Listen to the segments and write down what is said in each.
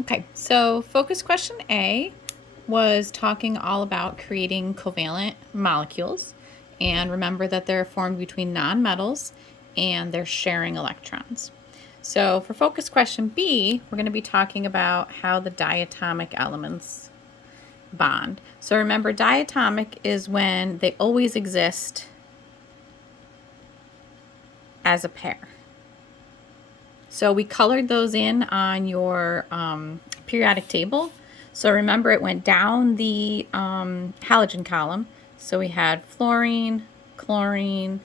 Okay, so focus question A was talking all about creating covalent molecules. And remember that they're formed between nonmetals and they're sharing electrons. So for focus question B, we're going to be talking about how the diatomic elements bond. So remember, diatomic is when they always exist as a pair. So we colored those in on your periodic table. So remember, it went down the halogen column. So we had fluorine, chlorine,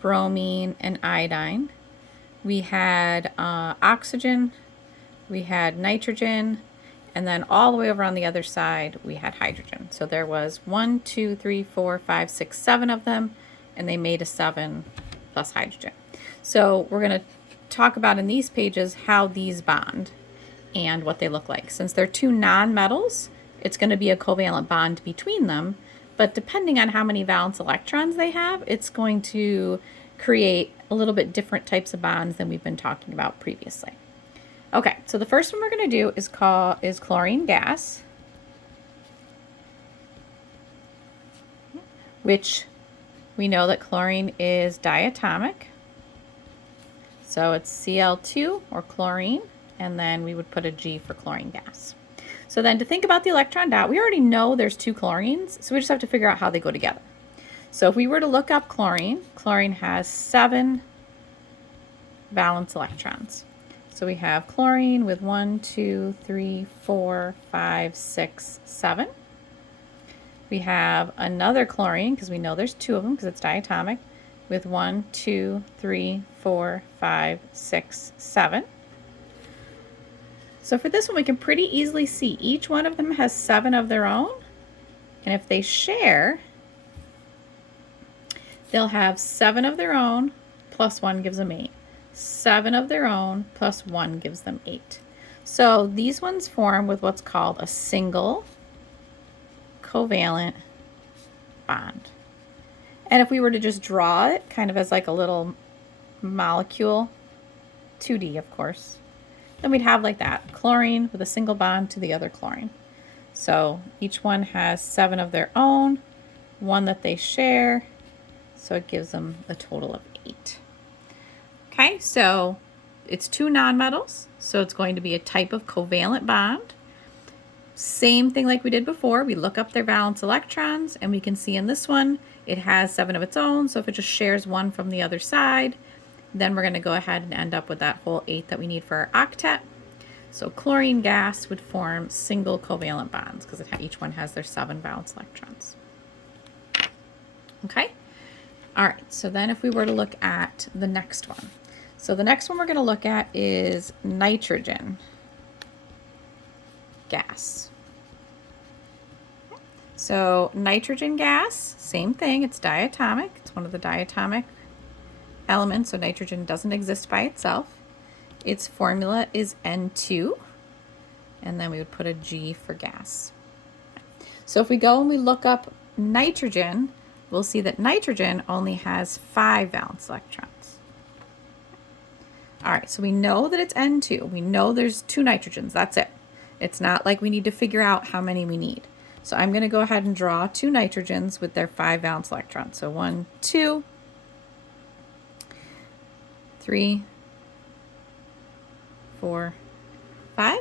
bromine, and iodine. We had oxygen, we had nitrogen, and then all the way over on the other side, we had hydrogen. So there was 1, 2, 3, 4, 5, 6, 7 of them, and they made a 7 plus hydrogen. So we're going to talk about in these pages how these bond and what they look like. Since they're two nonmetals, it's going to be a covalent bond between them, but depending on how many valence electrons they have, it's going to create a little bit different types of bonds than we've been talking about previously. Okay, so the first one we're going to do is chlorine gas, which we know that chlorine is diatomic. So it's Cl2 or chlorine, and then we would put a G for chlorine gas. So then to think about the electron dot, we already know there's two chlorines, so we just have to figure out how they go together. So if we were to look up chlorine, chlorine has 7 valence electrons. So we have chlorine with 1, 2, 3, 4, 5, 6, 7. We have another chlorine, because we know there's 2 of them because it's diatomic, with 1, 2, 3, 4, 5, 6, 7. So for this one, we can pretty easily see each one of them has 7 of their own. And if they share, they'll have 7 of their own plus 1 gives them 8. 7 of their own plus 1 gives them 8. So these ones form with what's called a single covalent bond. And if we were to just draw it kind of as like a little molecule, 2D of course, then we'd have like that, chlorine with a single bond to the other chlorine. So each one has 7 of their own, 1 that they share, so it gives them a total of 8. Okay, so it's 2 nonmetals, so it's going to be a type of covalent bond. Same thing like we did before, we look up their valence electrons, and we can see in this one, it has 7 of its own, so if it just shares 1 from the other side, then we're going to go ahead and end up with that whole 8 that we need for our octet. So chlorine gas would form single covalent bonds because each one has their 7 valence electrons. Okay? All right, so then if we were to look at the next one. So the next one we're going to look at is nitrogen gas. So nitrogen gas, same thing, it's diatomic. It's one of the diatomic elements, so nitrogen doesn't exist by itself. Its formula is N2, and then we would put a G for gas. So if we go and we look up nitrogen, we'll see that nitrogen only has 5 valence electrons. All right, so we know that it's N2. We know there's 2 nitrogens, that's it. It's not like we need to figure out how many we need. So I'm going to go ahead and draw 2 nitrogens with their 5 valence electrons. So 1, 2, 3, 4, 5.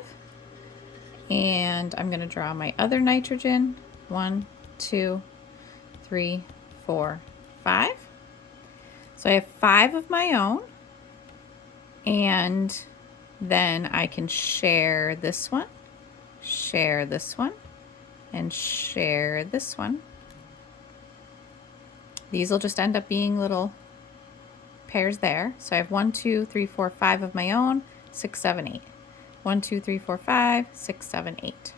And I'm going to draw my other nitrogen. 1, 2, 3, 4, 5. So I have 5 of my own. And then I can share this one, share this one, and share this one. These will just end up being little pairs there. So I have 1, 2, 3, 4, 5 of my own, 6, 7, 8. 1, 2, 3, 4, 5, 6, 7, 8.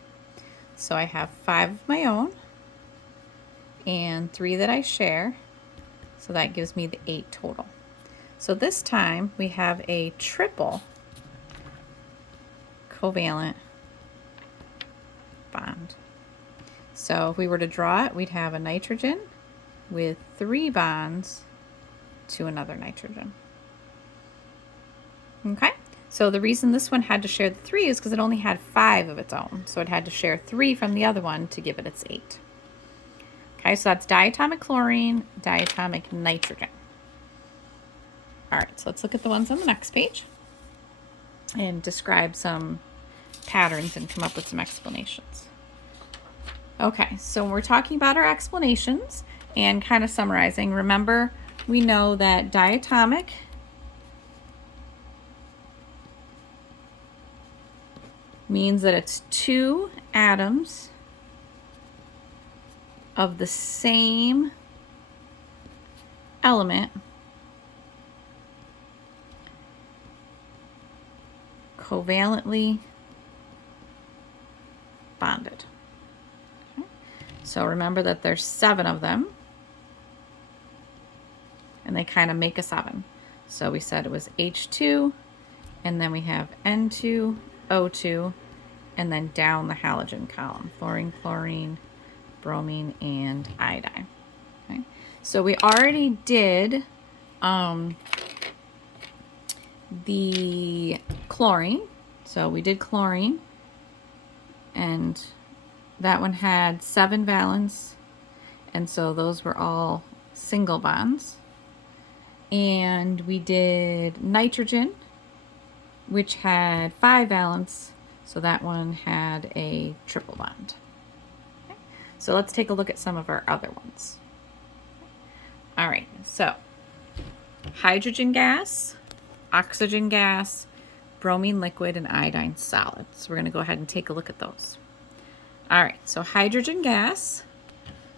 So I have 5 of my own and 3 that I share. So that gives me the 8 total. So this time we have a triple covalent bond. So if we were to draw it, we'd have a nitrogen with 3 bonds to another nitrogen. Okay, So the reason this one had to share the 3 is because it only had 5 of its own. So it had to share 3 from the other one to give it its 8. Okay, so that's diatomic chlorine, diatomic nitrogen. All right, so let's look at the ones on the next page and describe some patterns and come up with some explanations. Okay, so when we're talking about our explanations and kind of summarizing, remember we know that diatomic means that it's 2 atoms of the same element covalently bonded. Okay. So remember that there's 7 of them, and they kind of make a 7. So we said it was H2, and then we have N2, O2, and then down the halogen column, fluorine, chlorine, bromine, and iodine. Okay. So we already did the chlorine. So we did chlorine, and that one had 7 valence, and so those were all single bonds. And we did nitrogen, which had 5 valence, so that one had a triple bond. Okay. So let's take a look at some of our other ones. All right, so hydrogen gas, oxygen gas, bromine liquid, and iodine solid. So we're going to go ahead and take a look at those. All right, so hydrogen gas.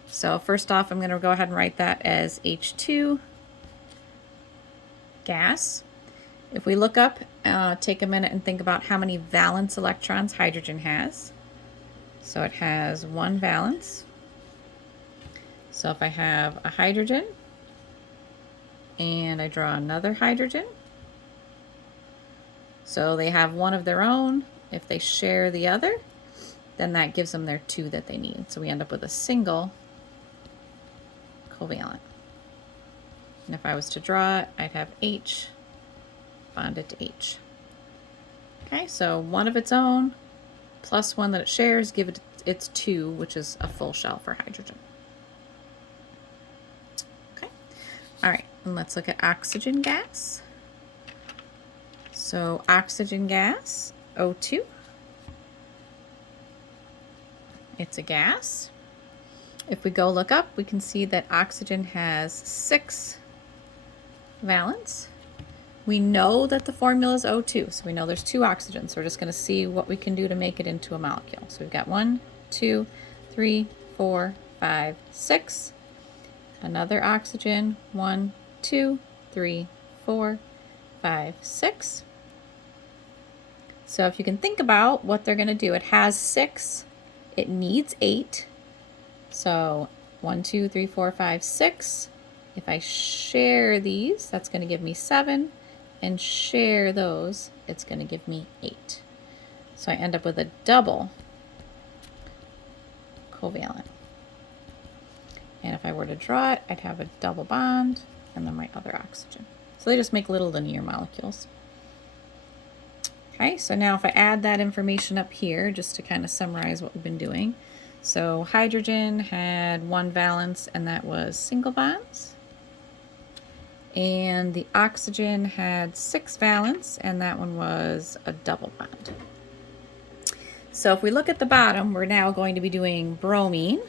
So first off, I'm going to go ahead and write that as H2 gas. If we look up, take a minute and think about how many valence electrons hydrogen has. So it has 1 valence. So if I have a hydrogen and I draw another hydrogen, so they have 1 of their own. If they share the other, then that gives them their 2 that they need. So we end up with a single covalent. And if I was to draw it, I'd have H bonded to H. Okay, so 1 of its own plus 1 that it shares give it its 2, which is a full shell for hydrogen. Okay, all right, and let's look at oxygen gas. So oxygen gas, O2. It's a gas. If we go look up, we can see that oxygen has 6 valence. We know that the formula is O2, so we know there's 2 oxygens. So we're just going to see what we can do to make it into a molecule. So we've got 1, 2, 3, 4, 5, 6. Another oxygen, 1, 2, 3, 4, 5, 6. So if you can think about what they're going to do, it has 6, it needs 8. So 1, 2, 3, 4, 5, 6. If I share these, that's going to give me 7. And share those, it's going to give me 8. So I end up with a double covalent. And if I were to draw it, I'd have a double bond and then my other oxygen. So they just make little linear molecules. Okay, so now if I add that information up here, just to kind of summarize what we've been doing. So hydrogen had 1 valence, and that was single bonds. And the oxygen had 6 valence, and that one was a double bond. So if we look at the bottom, we're now going to be doing bromine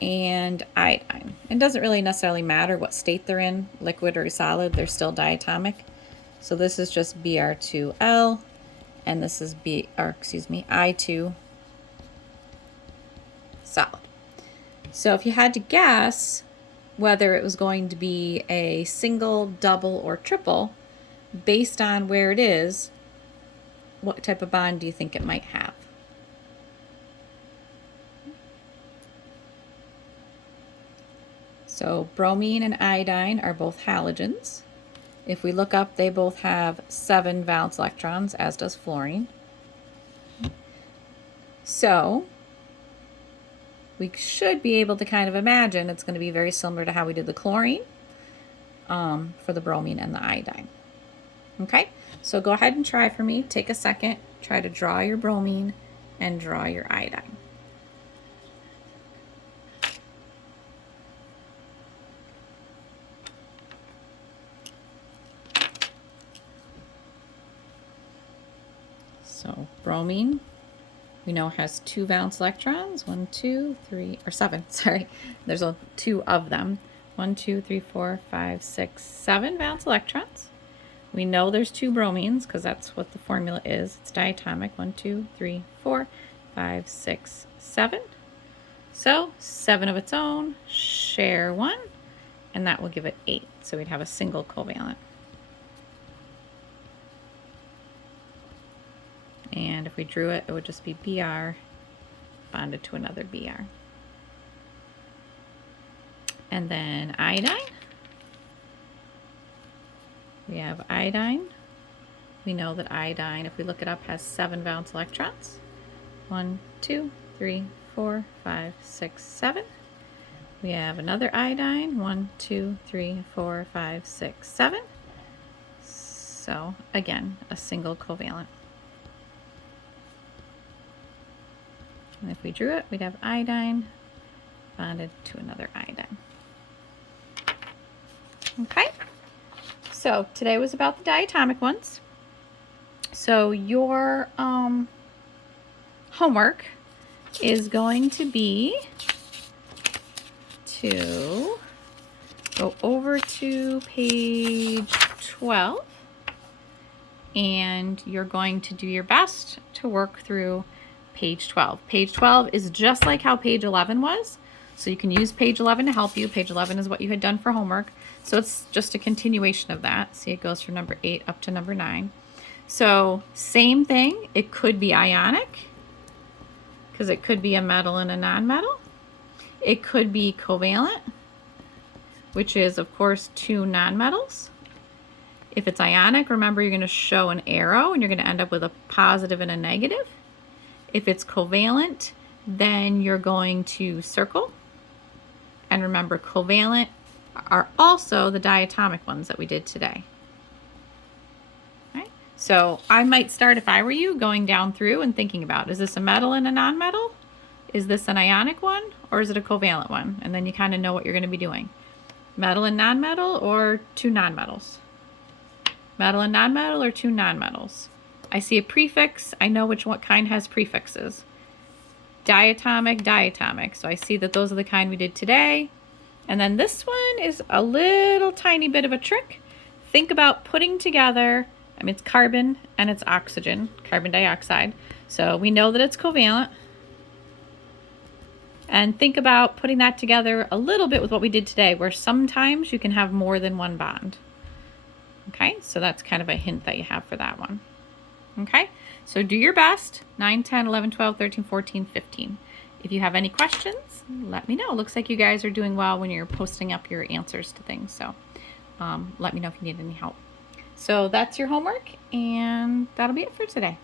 and iodine. It doesn't really necessarily matter what state they're in, liquid or solid, they're still diatomic. So this is just Br2L, and this is I2 solid. So if you had to guess whether it was going to be a single, double, or triple, based on where it is, what type of bond do you think it might have? So bromine and iodine are both halogens. If we look up, they both have 7 valence electrons, as does fluorine. So we should be able to kind of imagine it's going to be very similar to how we did the chlorine for the bromine and the iodine. Okay, so go ahead and try for me. Take a second, try to draw your bromine and draw your iodine. So bromine, we know has 2 valence electrons, 1, 2, 3, or 7, sorry. There's 2 of them. 1, 2, 3, 4, 5, 6, 7 valence electrons. We know there's 2 bromines because that's what the formula is. It's diatomic. 1, 2, 3, 4, 5, 6, 7. So 7 of its own, share 1, and that will give it 8. So we'd have a single covalent. And if we drew it, it would just be Br bonded to another Br. And then iodine. We have iodine. We know that iodine, if we look it up, has 7 valence electrons. 1, 2, 3, 4, 5, 6, 7. We have another iodine. 1, 2, 3, 4, 5, 6, 7. So again, a single covalent. And if we drew it, we'd have iodine bonded to another iodine. Okay, so today was about the diatomic ones. So your homework is going to be to go over to page 12, and you're going to do your best to work through page 12. Page 12 is just like how page 11 was, so you can use page 11 to help you. Page 11 is what you had done for homework, so it's just a continuation of that. See, it goes from number 8 up to number 9. So same thing, it could be ionic, because it could be a metal and a non-metal. It could be covalent, which is, of course, 2 nonmetals. If it's ionic, remember you're going to show an arrow, and you're going to end up with a positive and a negative. If it's covalent, then you're going to circle. And remember, covalent are also the diatomic ones that we did today. Right? So I might start, if I were you, going down through and thinking about, is this a metal and a non-metal? Is this an ionic one, or is it a covalent one? And then you kind of know what you're going to be doing. Metal and non-metal, or 2 nonmetals? Metal and non-metal, or 2 nonmetals? I see a prefix. I know what kind has prefixes. Diatomic, diatomic. So I see that those are the kind we did today. And then this one is a little tiny bit of a trick. Think about putting together, I mean, it's carbon and it's oxygen, carbon dioxide. So we know that it's covalent. And think about putting that together a little bit with what we did today, where sometimes you can have more than one bond. Okay, so that's kind of a hint that you have for that one. Okay, so do your best. 9, 10, 11, 12, 13, 14, 15. If you have any questions, let me know. Looks like you guys are doing well when you're posting up your answers to things. So let me know if you need any help. So that's your homework, and that'll be it for today.